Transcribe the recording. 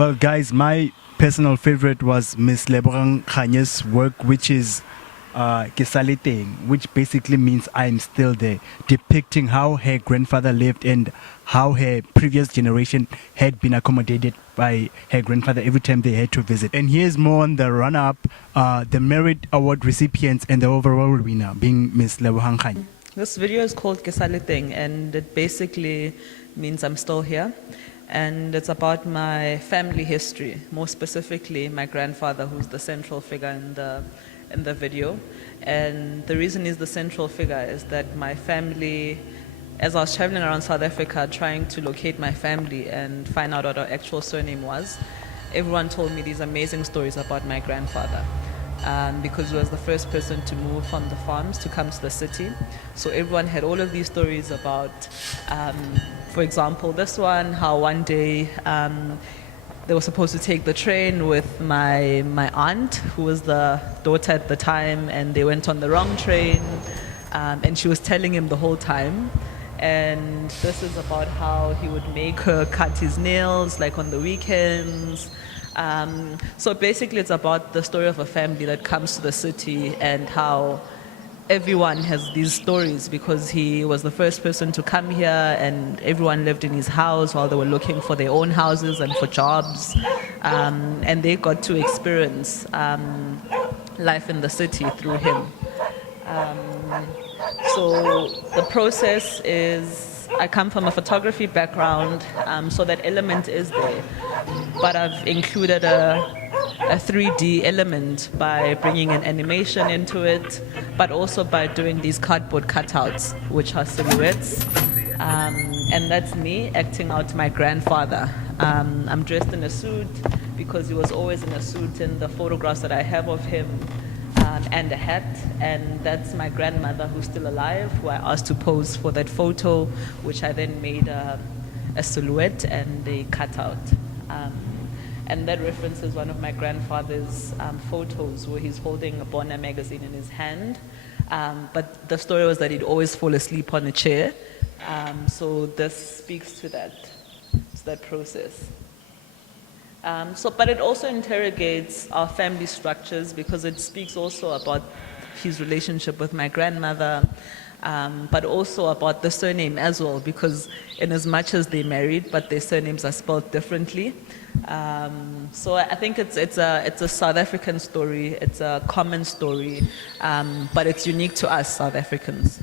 Well, guys, my personal favorite was Miss Lebohang Kganye's work, which is Ke Sale Teng, which basically means I'm still there, depicting how her grandfather lived and how her previous generation had been accommodated by her grandfather every time they had to visit. And here's more on the run-up, the Merit Award recipients and the overall winner being Miss Lebohang Kganye. This video is called Ke Sale Teng, and it basically means I'm still here. And it's about my family history, more specifically my grandfather, who's the central figure in the video. And the reason he's the central figure is that my family, as I was traveling around South Africa trying to locate my family and find out what our actual surname was, everyone told me these amazing stories about my grandfather. Because he was the first person to move from the farms to come to the city. So everyone had all of these stories about, for example, this one, how one day they were supposed to take the train with my aunt, who was the daughter at the time, and they went on the wrong train, and she was telling him the whole time. And this is about how he would make her cut his nails, like on the weekends. So basically it's about the story of a family that comes to the city and how everyone has these stories because he was the first person to come here and everyone lived in his house while they were looking for their own houses and for jobs. And they got to experience life in the city through him. So the process is, I come from a photography background, so that element is there. But I've included a 3D element by bringing an animation into it, but also by doing these cardboard cutouts, which are silhouettes. And that's me acting out my grandfather. I'm dressed in a suit because he was always in a suit in the photographs that I have of him. And a hat, and that's my grandmother who's still alive, who I asked to pose for that photo, which I then made a silhouette and a cutout. And that references one of my grandfather's photos where he's holding a Bonner magazine in his hand. But the story was that he'd always fall asleep on a chair. So this speaks to that process. But it also interrogates our family structures because it speaks also about his relationship with my grandmother, but also about the surname as well, because in as much as they married, but their surnames are spelled differently. So I think it's a South African story, it's a common story, but it's unique to us South Africans.